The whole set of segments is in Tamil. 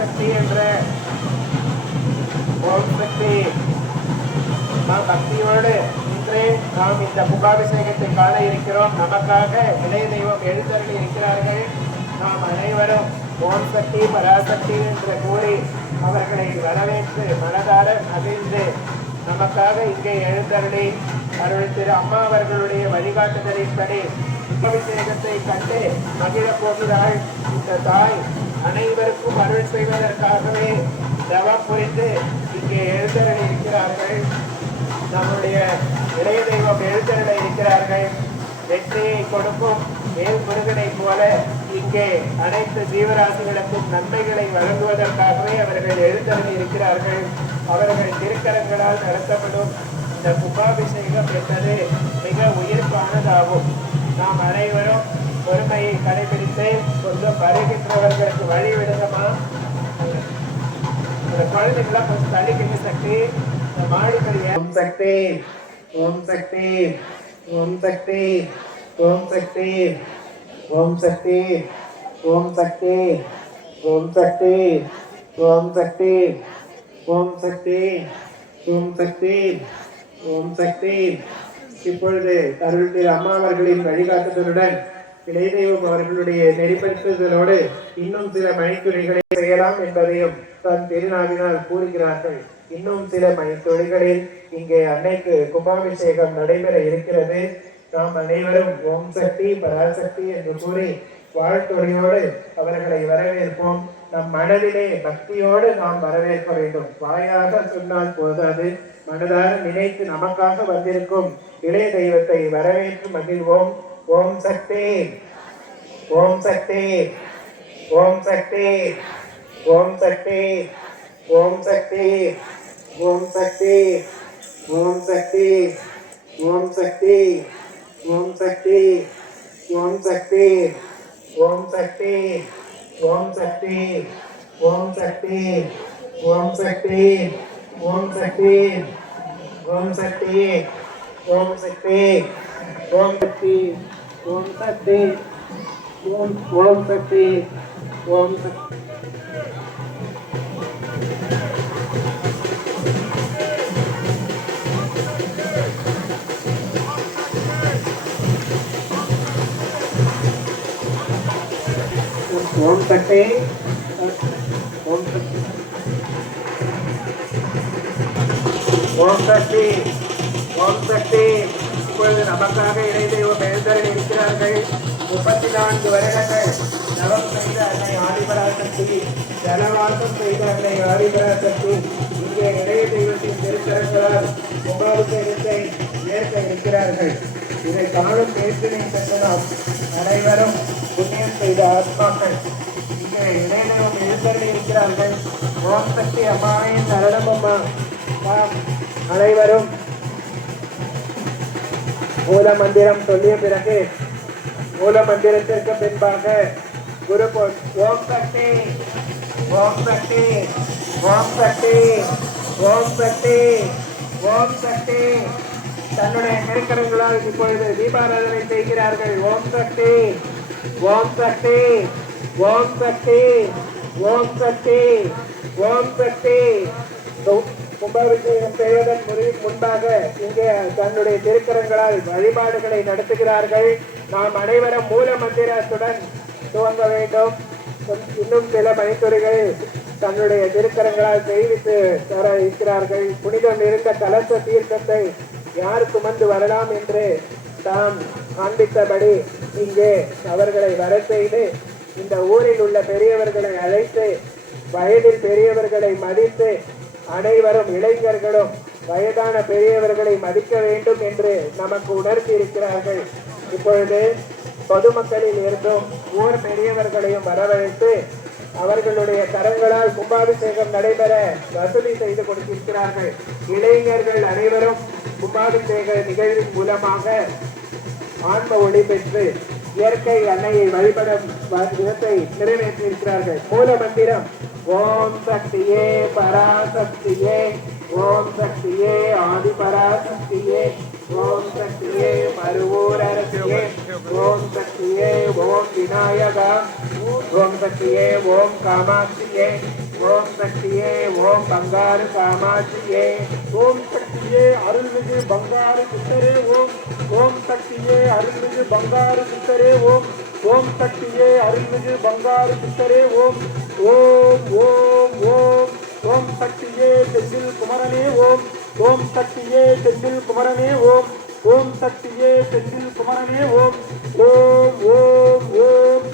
பராசக்தி என்ற ஓம் சக்தி பக்தியோடு இன்று நாம் இந்த கும்பாபிஷேகத்தை காண இருக்கிறோம். நமக்காக இளைய தெய்வம் எழுந்தருளி இருக்கிறார்கள். நாம் அனைவரும் ஓம் சக்தி பராசக்தி என்று கூறி அவர்களை வரவேற்று மனதார மகிழ்ந்து நமக்காக இங்கே எழுந்தருளி அருள் திரு அம்மா அவர்களுடைய வழிகாட்டுதலின்படி கும்பாபிஷேகத்தை கண்டு மகிழ போகிறாள். இந்த தாய் அனைவருக்கும் அருள் செய்வதற்காகவே தவம் புரிந்து இங்கே எழுந்தருளி இருக்கிறார்கள். நம்முடைய இளைய தெய்வம் எழுந்தருள இருக்கிறார்கள். வெற்றியை கொடுக்கும் மேல் முருகனை போல இங்கே அனைத்து ஜீவராசிகளுக்கும் நன்மைகளை வழங்குவதற்காகவே அவர்கள் எழுந்தருளி இருக்கிறார்கள். அவர்கள் திருக்கரங்களால் நடத்தப்படும் இந்த கும்பாபிஷேகம் என்பது மிக உயிர்ப்பானதாகும். நாம் அனைவரும் பொறுமையை கடைபிடித்து கொஞ்சம் வருகின்றவர்களுக்கு வழி விடுங்கம்மா. குழந்தைங்களாம் கொஞ்சம் தள்ளிக்கிங்க சக்தி மாடிப்படி. ஓம் சக்தி ஓம் சக்தி ஓம் சக்தி ஓம் சக்தி ஓம் சக்தி ஓம் சக்தி ஓம் சக்தி ஓம் சக்தி ஓம் சக்தி ஓம் சக்தி ஓம் சக்தி. இப்பொழுது அருள் திரு அம்மா அவர்களின் வழிகாட்டுதலுடன் இளைய தெய்வம் அவர்களுடைய நெறிப்படுத்துதலோடு இன்னும் சில மணித்துளிகளை செய்யலாம் என்பதையும் தன் திருநாவினால் கூறுகிறார்கள். இன்னும் சில மணித்துளிகளில் இங்கே அன்னைக்கு கும்பாபிஷேகம் நடைபெற இருக்கிறது. நாம் அனைவரும் ஓம் சக்தி பராசக்தி என்று கூறி வாழ்த்துறையோடு அவர்களை வரவேற்போம். நம் மனதிலே பக்தியோடு நாம் வரவேற்க வேண்டும். வாயாக சொன்னால் போதாது, மனதார நினைத்து நமக்காக வந்திருக்கும் இளைய தெய்வத்தை வரவேற்று மகிழ்வோம். ஓம் சக்தி ஓம் சக்தி ஓம் சக்தி ஓம் சக்தி ஓம் சக்தி ஓம் சக்தி ஓம் சக்தி ஓம் சக்தி ஓம் சக்தி ஓம் சக்தி ஓம் சக்தி ஓம் சக்தி ஓம் சக்தி ஓம் சக்தி ஓம் சக்தி ஓம் சக்தி ஓம் சக்தி ஓம் சக்தி ஓம் சக்தி ஓம் ஓம் சக்தி ஓம் சக்தி. ஓம் சக்தி ஓம் சக்தி ஓம் சக்தி ஓம் சக்தி. இப்பொழுது நமக்காக இறை தெய்வம் எழுந்தருளி இருக்கிறார்கள். 34 வருடங்கள் நவம் செய்த அன்னை ஆதிபராசக்தி, ஜனவாசம் செய்த அன்னை ஆதிபராசக்தி இங்கே இளைய தெய்வத்தின் திருக்கரங்களால் கும்பாபிஷேகத்தை ஏற்க இருக்கிறார்கள். இதை காணும் பேச்சினை பெற்ற நாம் அனைவரும் புண்ணியம் செய்த ஆத்மாக்கள். இங்கே இளைய தெய்வம் எழுந்தருளி இருக்கிறார்கள். ஓம் சக்தி அம்மாவின் சரணம் அம்மா. நாம் அனைவரும் மூல மந்திரம் சொல்லிய பிறகு மூல மந்திரத்திற்கு பின்பாக குரு ஓம் சக்தி ஓம் சக்தி ஓம் சக்தி ஓம் சக்தி ஓம் சக்தி தன்னுடைய திருக்கரங்களால் இப்பொழுது தீபாராதனை செய்கிறார்கள். ஓம் சக்தி ஓம் சக்தி ஓம் சக்தி ஓம் சக்தி ஓம் சக்தி. கும்பாபிஷேகம் செய்வதன் முன்பாக இங்கே தன்னுடைய திருக்கரங்களால் வழிபாடுகளை நடத்துகிறார்கள். நாம் அனைவரும் மூல மந்திரத்துடன் துவங்க வேண்டும். இன்னும் சில மணித்துறைகள் தன்னுடைய திருக்கரங்களால் செய்வித்து தர இருக்கிறார்கள். புனிதம் இருந்த கலச தீர்க்கத்தை யார் சுமந்து வரலாம் என்று தாம் காண்பித்தபடி இங்கே அவர்களை வர செய்து இந்த ஊரில் உள்ள பெரியவர்களை அழைத்து வயதில் பெரியவர்களை மதித்து அனைவரும் இளைஞர்களும் வயதான பெரியவர்களை மதிக்க வேண்டும் என்று நமக்கு உணர்த்தி இருக்கிறார்கள். இப்பொழுது பொதுமக்களில் இருந்தும் ஊர் பெரியவர்களையும் வரவழைத்து அவர்களுடைய கரங்களால் கும்பாபிஷேகம் நடைபெற வசதி செய்து கொடுத்திருக்கிறார்கள். இளைஞர்கள் அனைவரும் கும்பாபிஷேக நிகழ்வின் மூலமாக ஆன்ம ஒளி பெற்று இயற்கை அன்னையை வழிபடும் விதத்தை நிறைவேற்றியிருக்கிறார்கள். மூல மந்திரம் ஓம் சக்தியே பராசக்தியே ஓம் சக்தியே ஆதி பராசக்தியே ஓம் சக்தியே மறுவூர் அரசியே ஓம் சக்தியே ஓம் விநாயகா ஓம் சக்தியே ஓம் காமாட்சியே ஓம் சக்தியே ஓம் பங்காரு காமாட்சியே ஓம் சக்தியே அருள்மிகு பங்காரு சித்தரே ஓம் ஓம் சக்தியே அருள்மிகு பங்காரு சித்தரே ஓம் ஓம் சக்தியே அருள்மிகு பங்காரு சித்தரே ஓம் ஓம் ஓம் ஓம் ஓம் சக்தியே செந்தில் குமரனே ஓம் ஓம் சக்தியே செந்தில் குமரனே ஓம் ஓம் சக்தியே செந்தில் குமரனே ஓம் ஓம் ஓம் ஓம்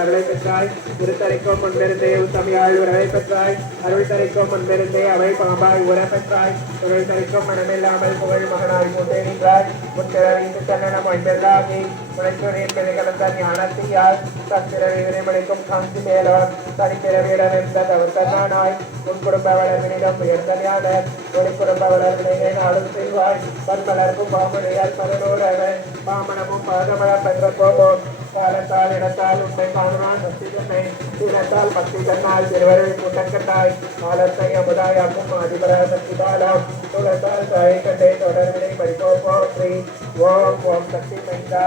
அருளை பெற்றாய் திருத்தரைக்கும் முன்பிருந்தே உத்தமையாள் உறவை பெற்றாய் அருள் தரைக்கும் முன்பிருந்தே அவை பாம்பாய் உற பெற்றாய் தொழில் தரைக்கும் மனமில்லாமல் புகழ் மகனாய் கொண்டே நின்றாய் முன்பிறவிந்து கண்ணனம் ஒன்றெல்லாகி உழைச்சொழில் பிழை கலந்த ஞானத்தீயால் தற்பிறவி வினைமளிக்கும் காந்தி மேலோர் தனிப்பிறவியிடம் இருந்த தவிர்த்தனாய் உன் குடும்ப வளர்வினிடம் உயர்ந்த ஞானர் ஒரு குடும்ப வளர்வினை நாளும் செய்வாய் பன்மலர்க்கும் பாம்புடையால் பதினோரவன் பாமனமும் பாதமலம் பெற்ற கோபம் காலத்தால் இடத்தால் உண்மை காணுவான் பக்திகண்ணை இடத்தால் பக்தி கண்ணால் திருவருள் கூட்டக்கண்ணாய் காலத்தை அமுதாயாக்கும் அதிபர சக்தி காலம் குலத்தால் தாயை கண்டை தொடர்வினை படிப்போ ஸ்ரீ ஓம் ஓம் சக்தி மைந்தா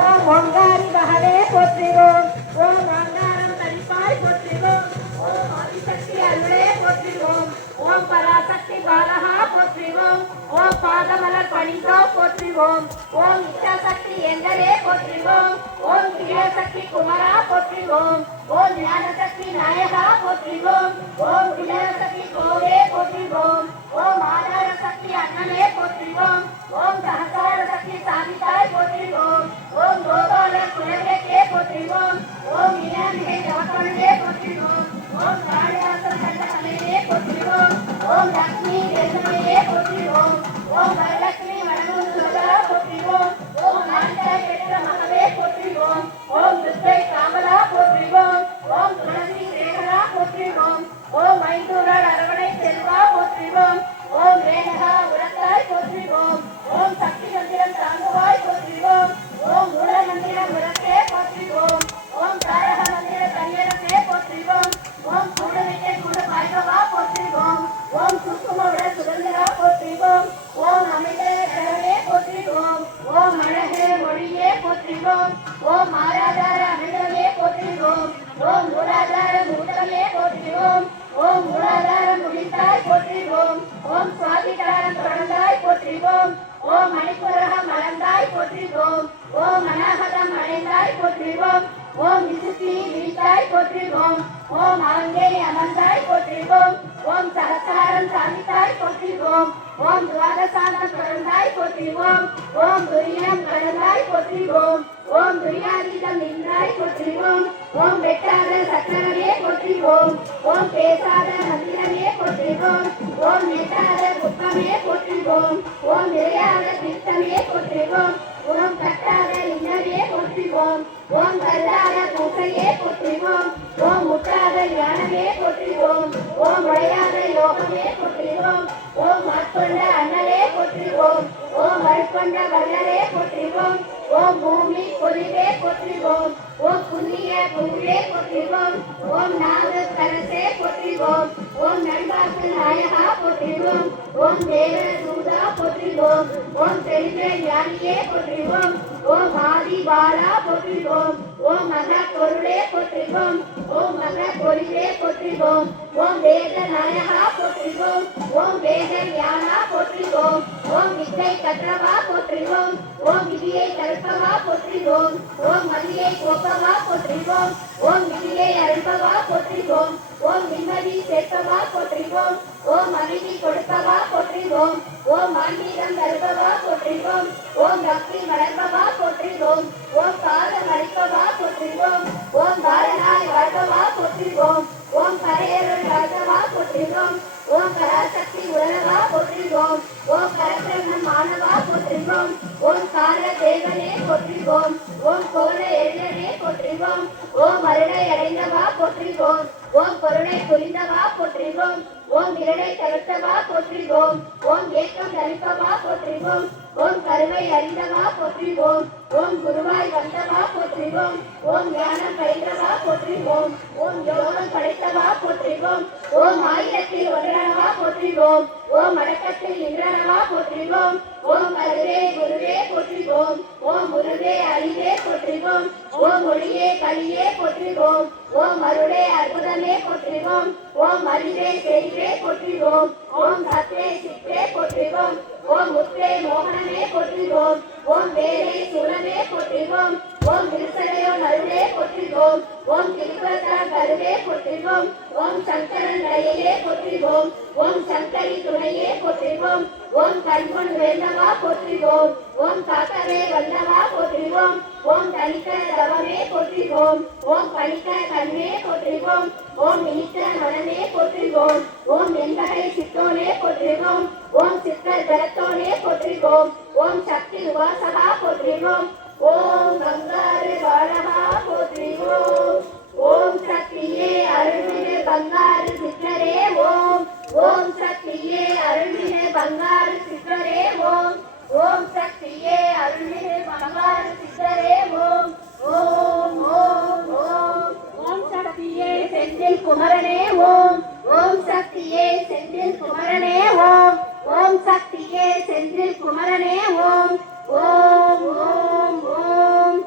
ஓம் ஓங்காரி பகவே போற்றிவோம் ஓம் ஓங்காரம் தரிப்பாய் போற்றிவோம் ஓம் ஆதிசக்தி அருளே போற்றிவோம் ஓம் பராசக்தி பாலகா போற்றிவோம் ஓம் பாதமலர் பணிந்தோ போற்றிவோம் ஓம் இச்சாசக்தி எந்தரே போற்றிவோம் ஓம் கிரியசக்தி குமரா போற்றிவோம் ஓம் ஞானசக்தி நாயகா போற்றிவோம் ஓம் கிரியசக்தி கோவே போற்றிவோம் ஓம் ஆதார சக்தி அண்ணனே போற்றிவோம் ஓம் சகசார சக்தி சாமிதாய் போற்றிவோம் ஓம் கோபால குலவேக்கே போற்றிவோம் ஓம் இளமிகை ஜவக்கணே போற்றிவோம் ஓம் காளிதாசன் கண்டகமே போற்றிவோம் ஓம் லக்ஷ்மி தேசமையே போற்றிவோம் ஓம் வரலட்சுமி வணங்கும் சோதா போற்றிவோம் ஓம் நான்காய் பெற்ற மகவே போற்றிவோம் ஓம் துர்க்கை காமலா போற்றிவோம் ஓம் துளசி சேகரா போற்றிவோம் ஓம் ஐந்தூரால் அரவணை செல்வா போற்றிவோம் ஓம் ரேணகா உரத்தாய் போற்றிவோம் ஓம் சக்தி மந்திரம் தாங்குவாய் போற்றிவோம் ஓம் மூல மந்திரம் உரத்தே போற்றிவோம் ஓம் தாரக மந்திர தனியரசே போற்றிவோம் ஓம் கூடவிட்டை கூட பாய்கவா போற்றிவோம் ஓம் சுக்கும உட சுதந்திரா போற்றிவோம் ஓம் அமைதே கடவுளே போற்றிவோம் ஓம் அழகே மொழியே போற்றிவோம் ஓம் ஆராதார அமைதலே போற்றிவோம் ஓம் மூலாதார மூட்டமே போற்றிவோம் ஓம் மூலாதார முடித்தாய் போற்றிவோம் ஓம் சுவாதிகாரம் தொடர்ந்தாய் போற்றிவோம் ஓம் மணிப்புரகம் மலர்ந்தாய் போற்றிவோம் ஓம் அநாகதம் அடைந்தாய் போற்றிவோம் ஓம் விசுத்தி விரித்தாய் போற்றிவோம் ஓம் ஆங்கே அமர்ந்தாய் போற்றிவோம் ஓம் சகசாரம் சாதித்தாய் போற்றிவோம் ஓம் துவாதசாந்தம் தொடர்ந்தாய் போற்றிவோம் ஓம் துரியம் கடந்தாய் போற்றிவோம் ஓம் துரியாதீதம் நின்றாய் போற்றிவோம் ஓம் வெட்டாத சக்கரமே போற்றிவோம் ஓம் பேசாத மந்திரமே போற்றிவோம் ஓம் நெட்டாத குப்பமே போற்றிவோம் ஓம் நிறையாத திட்டமே போற்றிவோம் ஓம் கட்டாத இன்னமே போற்றிவோம் ஓம் கருதாத பூசையே போற்றிவோம் ஓம் முட்டாத ஞானமே போற்றிவோம் ஓம் உடையாத யோகமே போற்றிவோம் ஓம் ஆட்கொண்ட அண்ணலே போற்றிவோம் ஓம் அருட்கொண்ட வல்லரே போற்றிவோம் ஓம் பூமி பொலிவே போற்றிவோம் ஓம் புண்ணிய புனிதே போற்றிவோம் ஓம் நாக கலசே போற்றிவோம் ஓம் நண்பாக்கு நாயகா போற்றிவோம் ஓம் தேவ சூதா போற்றிவோம் ஓம் தெளிந்த ஞானியே போற்றிவோம் ஓம் ஆதி பாலா போற்றிவோம் ஓம் மகா பொருளே போற்றிவோம் ஓம் மகா பொலிவே போற்றிவோம் ஓம் வேத நாயகா போற்றிவோம் ஓம் வேத ஞானா போற்றிவோம் ஓம் வித்தை கற்றவா போற்றிவோம் ஓம் விதியை தடுப்பவா போற்றிவோம் ஓம் மதியை கோப்பவா போற்றிவோம் ஓம் விதியை அருள்பவா போற்றிவோம் ஓம் நிம்மதி சேர்ப்பவா போற்றிவோம் ஓம் அமைதி கொடுப்பவா போற்றிவோம் ஓம் ஆன்மீகம் தருபவா போற்றிவோம் ஓம் பக்தி வளர்ப்பவா போற்றிவோம் ஓம் பாதம் அளிப்பவா போற்றிவோம் ஓம் பாலனாய் வாழ்பவா போற்றிவோம் ஓம் கரையருள் வாழ்பவா போற்றிவோம் ஓம் பராசக்தி உணரவா போற்றிவோம் ஓம் பரபிரம்மம் மாணவா போற்றிவோம் ஓம் கால தேவனே போற்றிவோம் ஓம் கோல எழிலனே போற்றிவோம் ஓம் அருளை அடைந்தவா போற்றிவோம் ஓம் கருணை புரிந்தவா போற்றிவோம் ஓம் விரலை தவிர்த்தவா போற்றிவோம் ஓம் ஏக்கம் தரிப்பவா போற்றிவோம் ஓம் கருவை அறிந்தவா போற்றிவோம் ஓம் குருவாய் வந்தவா போற்றிவோம் ஓம் ஞானம் படைத்தவா போற்றிவோம் ஓம் யோகம் படைத்தவா போற்றிவோம் ஓம் ஆயிரத்தில் ஒன்றானவா போற்றிவோம் ஓம் அடக்கத்தில் நின்றனவா போற்றிவோம் ஓம் கருவே குருவே போற்றிவோம் ஓம் முருகே அழிவே போற்றிவோம் ஓம் ஒளியே கலியே போற்றிவோம் ஓம் அருளே அற்புதமே போற்றிவோம் ஓம் அறிவே செறிவே போற்றிவோம் ஓம் சத்தே சித்தே போற்றிவோம் ஓம் முத்தே மோகனமே போற்றிவோம் ஓம் வேலே சுரமே போற்றிவோம் ஓம் விருசலையோ நருளே போற்றிவோம் ஓம் திருப்பரத்தார் கருவே போற்றிவோம் ஓம் சங்கரன் தயையே போற்றிவோம் ஓம் சங்கரி துணையே போற்றிவோம் ஓம் கண்பொன் வேந்தவா போற்றிவோம் ஓம் காக்கவே வந்தவா போற்றிவோம் ஓம் தனிக்க தவமே போற்றிவோம் ஓம் பணிக்க கண்ணே போற்றிவோம் ஓம் நினைத்த மனமே போற்றிவோம் ஓம் எந்தகை சித்தோனே போற்றிவோம் ஓம் சித்தர் ஜலத்தோனே போற்றிவோம் ஓம் சக்தி உபாசகா போற்றிவோம் ஓம் கங்காரு பாலகா போற்றிவோம் ஓம் சக்தியே அருள்மிகு பங்காரு சித்தரே ஓம் ஓம் சக்தியே அருள்மிகு பங்காரு சித்தரே ஓம் ஓம் சக்தியே அருள்மிகு பங்காரு சித்தரே ஓம் ஓம் ஓம் ஓம் ஓம் சக்தியே செந்தில் குமரனே ஓம் ஓம் சக்தியே செந்தில் குமரனே ஓம் ஓம் சக்தியே செந்தில் குமரனே ஓம் ஓம் ஓம் ஓம்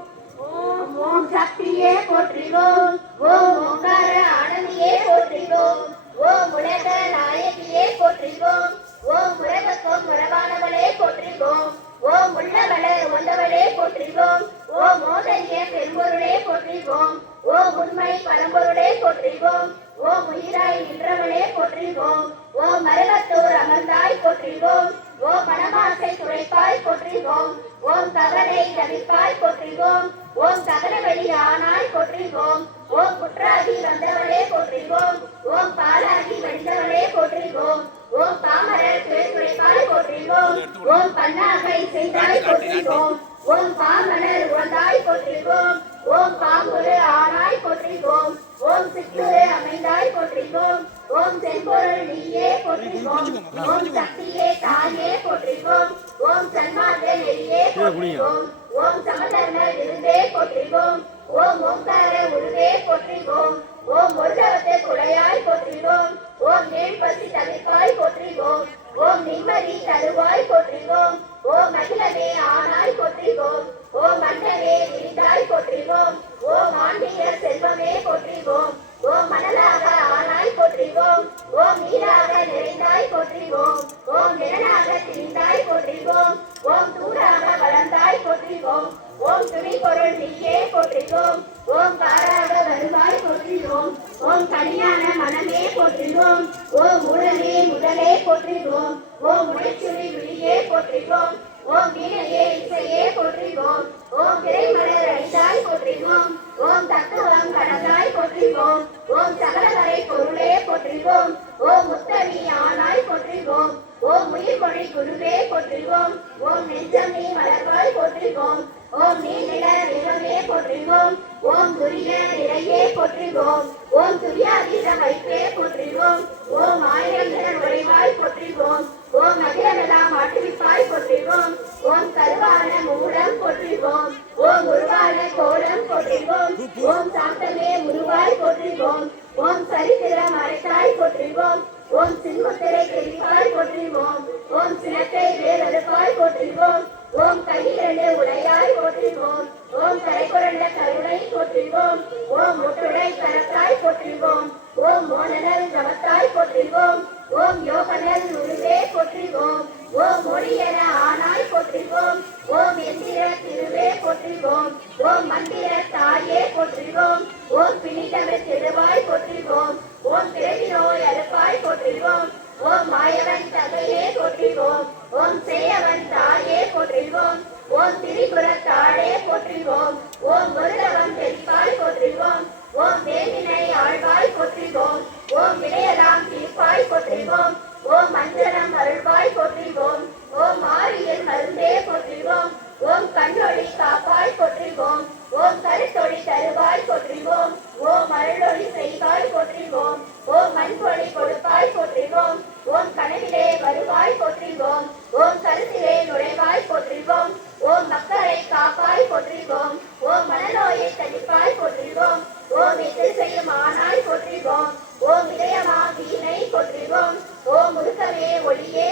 ஓம் ஓம் சக்தியே போற்றிவோம் ஓம் ஓங்கார ஆனந்தியே போற்றிவோம் ஓம் உலக நாயகியே போற்றிவோம் ஓம் உலகத்தும் உறவானவளே போற்றிவோம் ஓம் உள்ளவள உந்தவளே போற்றிவோம் ஓம் மோதலிய பெரும்பொருளே போற்றிவோம் ஓம் உண்மை பரம்பொருளே போற்றிவோம் ஓம் உயிராய் நின்றவளே போற்றிவோம் ஓம் மருவத்தூர் அமர்ந்தாய் போற்றிவோம் ஓம் மனமாசை துடைப்பாய் போற்றிவோம் ஓம் கவலை தவிப்பாய் போற்றிவோம் ஓம் ககனவெளி ஆனாய் போற்றிவோம் ஓம் குற்றாகி வந்தவளே போற்றிவோம் ஓம் பாலாகி வந்தவளே போற்றிவோம் ஓம் பாமரர் துடைப்பாய் போற்றிவோம் ஓம் பன்னாகை செய்தாய் போற்றிவோம் ஓம் பாமலர் உழந்தாய் போற்றிவோம் ஓம் பாம்புரு ஆனாய் போற்றிவோம் ஓம் சித்துரு அமைந்தாய் போற்றிவோம் ஓம் செம்பொருள் நீயே போற்றிவோம் ஓம் சக்தியே தாயே போற்றிவோம் ஓம் சன்மார்க்க நெறியே போற்றிவோம் ஓம் சமதர்ம விருந்தே போற்றிவோம் ஓம் ஓங்கார உருவே போற்றிவோம் ஓம் ஒருதவத்தை குடையாய் போற்றிவோம் ஓம் நேர்பசி தவிர்ப்பாய் போற்றிவோம் ஓம் நிம்மதி தருவாய் போற்றிவோம் ஓம் அகிலமே ஆனாய் போற்றிவோம் ஓம் மன்னவே விரிந்தாய் போற்றிவோம் ஓம் ஆன்மீக செல்வமே போற்றிவோம் ஓம் மணலாக ஆனாய் போற்றிவோம் ஓம் நீராக நிறைந்தாய் போற்றிவோம் ஓம் நிழலாக திரிந்தாய் போற்றிவோம் ஓம் தூராக வளர்ந்தாய் போற்றிவோம் ஓம் துணி பொருள் நீயே போற்றிவோம் ஓம் காராக வருவாய் போற்றிவோம் ஓம் கனியான மனமே போற்றிவோம் ஓம் உடலே முதலே போற்றிவோம் ஓம் உடைச்சுழி விழியே போற்றிவோம் ஓம் வீணையே இசையே போற்றிவோம் ஓம் திரைமலர் அழிந்தாய் போற்றிவோம் ஓம் தத்துவம் கடந்தாய் போற்றிவோம் ஓம் சகலவரை பொருளே போற்றிவோம் ஓம் முத்தமி ஆனாய் போற்றிவோம் ஓம் உயிர்மொழி குருவே போற்றிவோம் ஓம் நெஞ்சம் நீ மலர்வாய் போற்றிவோம் ஓம் நீ நில நிறமே போற்றிவோம் ஓம் துரிய நிறையே போற்றிவோம் ஓம் துரியாதீத வைப்பே போற்றிவோம் ஓம் ஆயிரம் நிழல் உடைவாய் போற்றிவோம் ஓம் அகிலமெல்லாம் ஆட்டுவிப்பாய் போற்றிவோம் ஓம் கருவான மூலம் போற்றிவோம் ஓம் உருவான கோலம் போற்றிவோம் ஓம் சாந்தமே உருவாய் போற்றிவோம் ஓம் சரித்திரம் அரைத்தாய் போற்றிவோம் ஓம் சின்முத்திரை தெரிவாய் போற்றிவோம் ஓம் சினத்தை வேறெடுப்பாய் போற்றிவோம் ஓம் கையிரண்டு உடையாய் போற்றிவோம் ஓம் கரைபுரண்ட கருணை போற்றிவோம் ஓம் ஒட்டுடை கரத்தாய் போற்றிவோம் ஓம் மோனல் நவத்தாய் போற்றிவோம் ஓம் யோகனல் உருவே போற்றிவோம் ஓம் மொழியென ஆனாய் போற்றிவோம் ஓம் எந்திர திருவே போற்றிவோம் ஓம் மந்திர தாயே போற்றிவோம் ஓம் பிணித்தவர் திருவாய் போற்றிவோம் ஓம் பிறவி நோய் அறுப்பாய் போற்றிவோம் ஓம் மாயவன் தகையே போற்றிவோம் ஓம் சேயவன் தாயே போற்றிவோம் ஓம் திரிபுர தாழே போற்றிவோம் ஓம் முருகவன் தெரிப்பாய் போற்றிவோம் ஓம் வேதினை ஆழ்வாய் போற்றிவோம் ஓம் வினையெல்லாம் தீர்ப்பாய் போற்றிவோம் ஓம் மந்திரம் அருள்வாய் போற்றிவோம் ஓம் மாரியில் மருந்தே போற்றிவோம் ஓம் கண்ணொளி காப்பாய் போற்றிவோம் ஓம் கருத்தொளி தருவாய் போற்றிவோம் ஓம் அருளொளி செய்வாய் போற்றிவோம் ஓம் மண்பொழி கொடுப்பாய் போற்றிவோம் ஓம் கனவிலே வருவாய் போற்றிவோம் ஓம் கருத்திலே நுழைவாய் போற்றிவோம் ஓம் மக்களை காப்பாய் போற்றிவோம் ஓம் மனநோயை தணிப்பாய் போற்றிவோம் ஓம் எதிர் செய்யும் ஆனாய் போற்றிவோம் ஓம் இதயமா வீணை போற்றிவோம் ஓம் முருகவே ஒளியே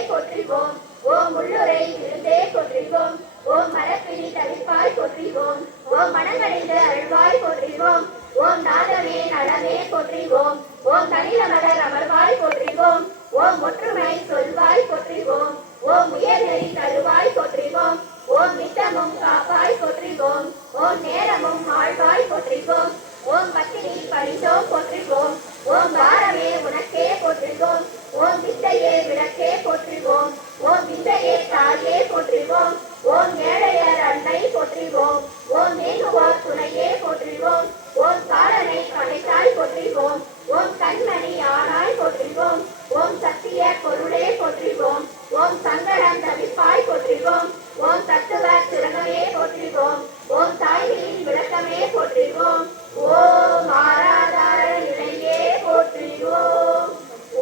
போற்றிவோம் ஓம் மரப்பிணி தவிப்பாய் போற்றிவோம் ஓம் மனங்கழிந்து அருள்வாய் போற்றிவோம் ஓம் நாதமே நலமே போற்றிவோம் ஓம் தனிலமலர் அமர்வாய் போற்றிவோம் ஓம் ஒற்றுமை சொல்வாய் போற்றிவோம் ஓம் உயர்நெறி தருவாய் போற்றிவோம் ஓம் நித்தமும் காப்பாய் போற்றிவோம் ஓம் நேரமும் ஆழ்வாய் போற்றிவோம் ஓம் பத்தினி பரிசோம் போற்றிவோம் ஓம் வாரமே உனக்கே போற்றிவோம் ஓம் வித்தையே விளக்கே போற்றிவோம் ஓம் விந்தையே தாயே போற்றிவோம் ஓம் ஏழையர் அன்னை போற்றிவோம் ஓம் மேகுவார் துணையே போற்றிவோம் ஓம் காலனை படைத்தாய் போற்றிவோம் ஓம் கண்மணி ஆனாய் போற்றிவோம் ஓம் சத்திய பொருளே போற்றிவோம் ஓம் சங்கடம் தவிப்பாய் போற்றிவோம் ஓம் தத்துவ சிறகமே போற்றிவோம் ஓம் தாய்களின் விளக்கமே போற்றிவோம் ஓம் ஆராதார நிலையே போற்றிவோம்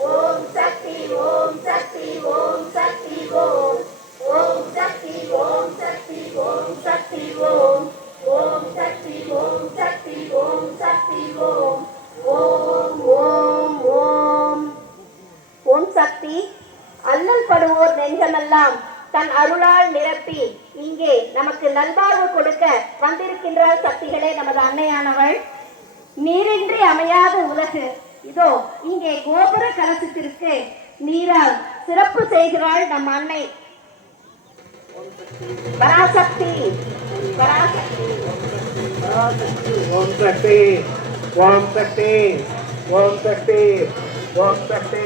ஓம் சக்தி ஓம் சக்தி ஓம் சக்தி ஓம் ஓம் சக்தி ஓம் சக்தி ஓம் சக்தி ஓம் ஓம் சக்தி ஓம் சக்தி ஓம் சக்தி ஓம் ஓம் ஓம் ஓம் ஓம் சக்தி அல்லல் படுவோர் நெஞ்சமெல்லாம் தன் அருளால் நிரப்பி இங்கே நமக்கு நல்வாழ்வு கொடுக்க வந்திருக்கின்ற சக்திகளே நமது அன்னையானவள். நீரின்றி அமையாத உலகு இதோ இங்கே கோபுர கலசத்திற்கு நீரால் சிறப்பு செய்கிறாள் நம் அன்னை பராசக்தி. பராசக்தி ஓம் சக்தி ஓம் சக்தி ஓம் சக்தி ஓம் சக்தி.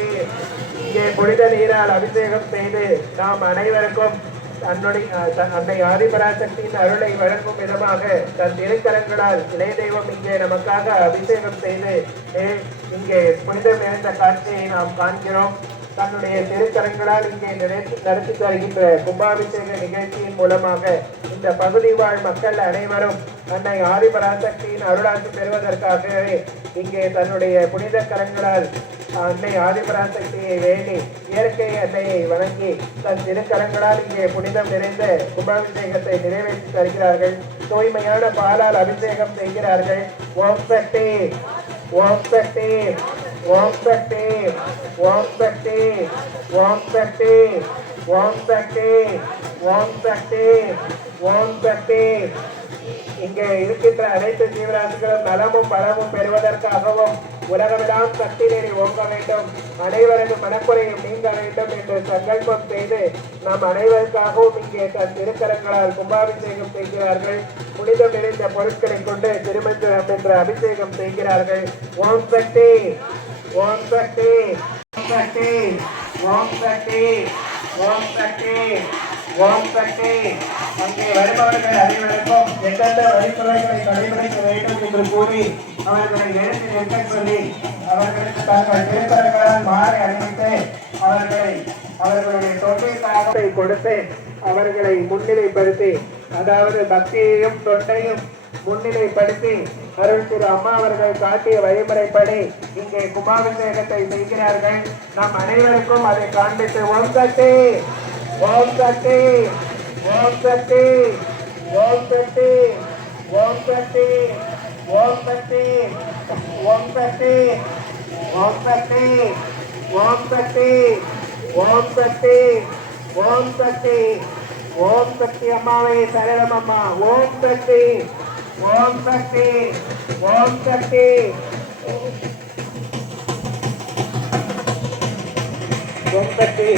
இங்கே புனித நீரால் அபிஷேகம் செய்து நாம் அனைவருக்கும் அன்னை ஆதிபராசக்தியின் அருளை வழங்கும் விதமாக தன் திருக்கரங்களால் இளைய தெய்வம் இங்கே நமக்காக அபிஷேகம் செய்து இங்கே புனிதம் நிறைந்த காட்சியை நாம் காண்கிறோம். தன்னுடைய திருக்கரங்களால் இங்கே நடத்தி தருகின்ற கும்பாபிஷேக நிகழ்ச்சியின் மூலமாக இந்த பகுதி வாழ் மக்கள் அனைவரும் அன்னை ஆதிபராசக்தியின் அருளாட்சி பெறுவதற்காகவே இங்கே தன்னுடைய புனித கரங்களால் அன்னை ஆதிபராசக்தியை வேண்டி இயற்கை அன்னையை வணங்கி தன் திருக்கரங்களால் இங்கே புனிதம் நிறைந்த கும்பாபிஷேகத்தை நிறைவேற்றி தருகிறார்கள். தூய்மையான பாலால் அபிஷேகம் செய்கிறார்கள். ஓம் சக்தி ஓம் சக்தி ஓம் சக்தி ஓம் சக்தி ஓம் சக்தி ஓம் சக்தி ஓம் சக்தி ஓம் சக்தி. இங்கே இருக்கின்ற அனைத்து ஜீவராசிகளும் நலமும் பலமும் பெறுவதற்காகவும் உலகமெல்லாம் சக்தி நெறி ஓங்க வேண்டும், அனைவரது மனக்குறையும் நீங்க வேண்டும் என்று சங்கல்பம் செய்து நாம் அனைவருக்காகவும் இங்கே தன் திருக்கரங்களால் கும்பாபிஷேகம் செய்கிறார்கள். புனிதம் நிறைந்த பொருட்களை கொண்டு திருமஞ்சனம் என்ற அபிஷேகம் செய்கிறார்கள். ஓம் சக்தி ஓம் சக்தி ஓம் சக்தி ஓம் சக்தி ஓம் சக்தி ஓம் சக்தி. அங்கே வருபவர்கள் அனைவருக்கும் எந்தெந்த வழிமுறைகளை கடைபிடிக்க வேண்டும் என்று கூறி அவர்களை எழுதி நிற்க சொல்லி அவர்களுக்கு தங்கள் திருக்கரங்களால் மாறி அணிவித்து அவர்களுடைய தொண்டை கொடுத்து அவர்களை முன்னிலைப்படுத்தி, அதாவது பக்தியையும் தொண்டையும் முன்னிலைப்படுத்தி அருள் திரு அம்மா அவர்கள் காட்டிய வழிமுறைப்படி இங்கே கும்பாபிஷேகத்தை செய்கிறார்கள். நம் அனைவருக்கும் அதை காண்பித்து ஓம் சக்தி ஓம் சக்தி ஓம் சக்தி ஓம் சக்தி ஓம் சக்தி ஓம் சக்தி ஓம் சக்தி ஓம் சக்தி ஓம் சக்தி ஓம் சக்தி ஓம் சக்தி ஓம் சக்தி. அம்மாவை சரணம் அம்மா. ஓம் சக்தி ஓம் சக்தி ஓம் சக்தி ஓம் சக்தி.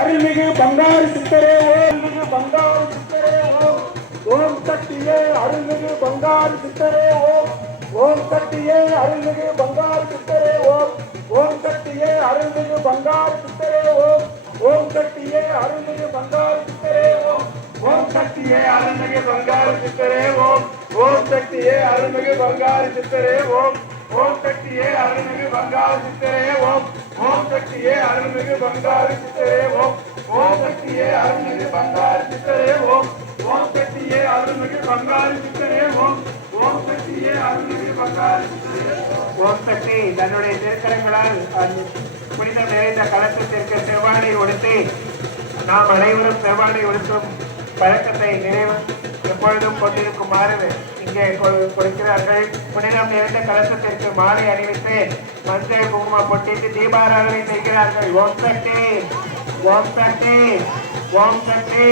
அருள்மிகு பங்காரு சித்தரே அருள்மிகு பங்காரு சித்தரே ஓம். ஓம் சக்தியே அருள்மிகு பங்காரு சித்தரே ஓம். ஓம் சக்தியே அருள்மிகு பங்காரு சித்தரே ஓம். ஓம் சக்தியே அருள்மிகு பங்காரு சித்தரே ஓம். ஓம் சக்தியே அருள்மிகு பங்காரு சித்தரே ஓம். ஓம் சக்தியே அருள்மிகு பங்காரு சித்தரே ஓம். ஓம் சக்தியே அருள்மிகு பங்காரு சித்தரே ஓம். ஓம் சக்தியே அருள்மிகு பங்காரு சித்தரே ஓம். ஓம் சக்தியே அருள்மிகு பங்காரு சித்தரே ஓம். ஓம் சக்தியே அருள்மிகு பங்காரு சித்தரே ஓம். ஓம் சக்தியே அருள்மிகு பங்காரு சித்தரே ஓம். ஓம் சக்தியே அருள்மிகு பங்காரு சித்தரே ஓம். ஓம் சக்தி தன்னுடைய திருக்கரங்களால் புனிதம் நிறைந்த கலசத்திற்கு செவ்வாடை உடுத்தி நாம் அனைவரும் செவ்வாடை உடுத்தும் பழக்கத்தை எப்பொழுதும் கொண்டிருக்குமாறு இங்கே கொடுக்கிறார்கள். புனிதம் நிறைந்த கலசத்திற்கு மாலை அணிவித்து மஞ்சள் குங்குமம் பொட்டிட்டு தீபாராதனை செய்கிறார்கள். ஓம் சக்தி, ஓம் சக்தி, ஓம் சக்தி.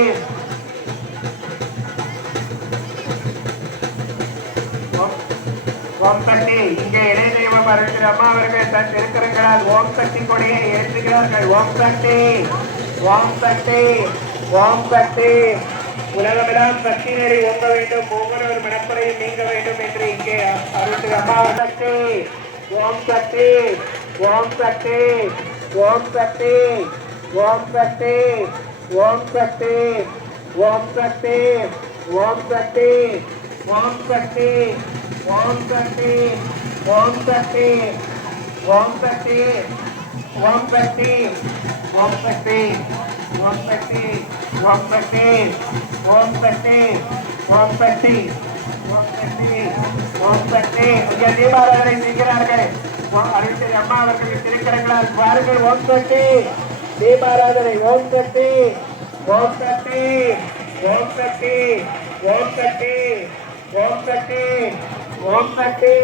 ஓம் சக்தி. இங்கே இணை தெய்வம் அருள் அம்மா அவர்கள் தன் திருக்கரங்களால் ஓம் சக்தி கொடியை ஏற்றுகிறார்கள். ஓம் சக்தி, ஓம் சக்தி, ஓம் சக்தி. உலகமெல்லாம் சக்தி நெறி ஓங்க வேண்டும், ஒவ்வொரு மனப்படையும் நீங்க வேண்டும் என்று இங்கே அருள் அம்மா சக்தி. ஓம் சக்தி, ஓம் சக்தி, ஓம் சக்தி, ஓம் சக்தி, ஓம் சக்தி, ஓம் சக்தி, ஓம் சக்தி, ஓம் சக்தி, ஓம் சக்தி, ஓம் சக்தி, ஓம் சக்தி, ஓம் சக்தி, ஓம் சக்தி, ஓம் சக்தி, ஓம் சக்தி, ஓம் சக்தி, ஓம் சக்தி, ஓம் சக்தி, ஓம் சக்தி. இங்கே தீபாராதனை செய்கிறார்கள். அருள்சரி அம்மா அவர்கள் திருக்கரங்களால் பாருங்கள். ஓம் சக்தி, தீபாராதனை. ஓம் சக்தி, ஓம் சக்தி, ஓம் சக்தி, ஓம் சக்தி, ஓம் சக்தி, ஓம் சக்தி,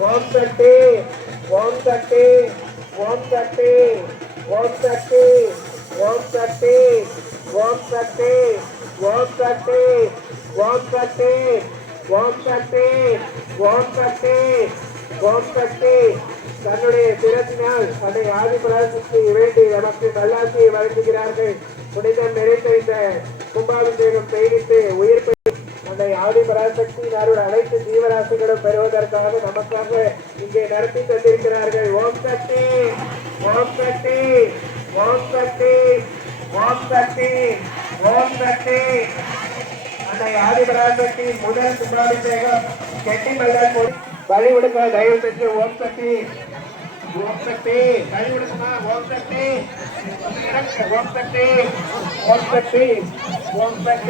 ஓம் சக்தி, ஓம் சக்தி, ஓம் சக்தி, ஓம் சக்தி, ஓம் சக்தி, ஓம் சக்தி, ஓம் சக்தி, ஓம் சக்தி, ஓம் சக்தி, ஓம் சக்தி, ஓம் சக்தி. தன்னுடைய சிரத்தினால் அதை ஆதிபராசக்தி வேண்டி நமக்கு நல்லாட்சியை வழங்குகிறார்கள். புனிதம் நிறைந்த இந்த கும்பாபிஷேகம் செய்வித்து உயிர்ப்பை அந்த ஆதிபராசக்தியினருடைய அனைத்து ஜீவராசிகளும் பெறுவதற்காக நமக்காக இங்கே நடத்தி தந்திருக்கிறார்கள். ஓம் சக்தி, ஓம் சக்தி, ஓம் சக்தி, ஓம் சக்தி, ஓம் சக்தி. அந்த ஆதிபராசக்தி முதல் கும்பாபிஷேகம் கெட்டி மல்லன் வழி விடுக்க தயவு செஞ்சு. ஓம் சக்தி, ஓம் சக்தி, வழி விடுக்குமா? ஓம் சக்தி, ஓம் சக்தி, ஓம் சக்தி, ஓம் சக்தி.